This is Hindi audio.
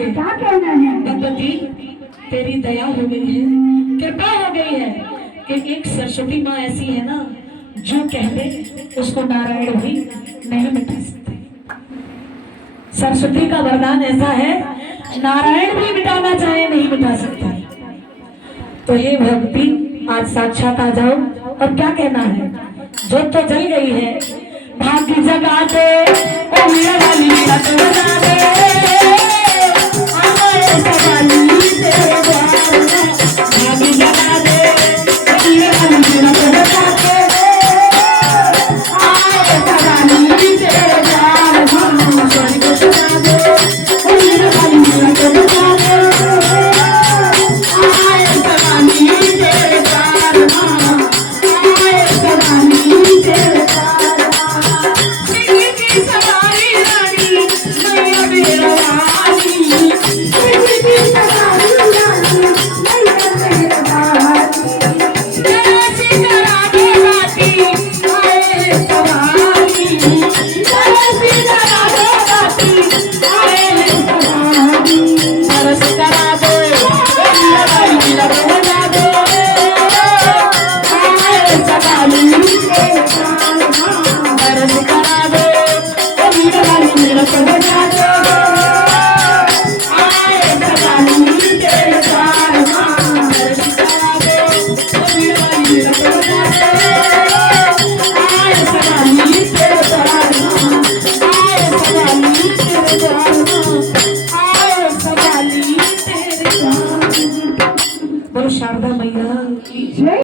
से क्या कहना है? भगवती तेरी दया हो गई है, कृपा हो गई है कि एक सरस्वती माँ ऐसी है ना, जो कह दे उसको नारायण भी नहीं मिटा सकते। सरस्वती का वरदान ऐसा है, नारायण भी मिटाना चाहे नहीं मिटा सकता। तो हे भक्ति आज साक्षात आ जाओ। और क्या कहना है, जो तो जल गई है भाग्य जगा दे, ओ मेरा वाली मेरा तो बजा दे, आए सवाली तेरे द्वार में, भाग्य जगा दे, ओ मेरा वाली मेरा तो बजा दे, आए सवाली तेरे द्वार में, स्वर्ग को सजा दे, ओ मेरा वाली मेरा तो बजा दे, आए सवाली तेरे द्वार में, आए सवाली तेरे द्वार शारदा मैया की जय।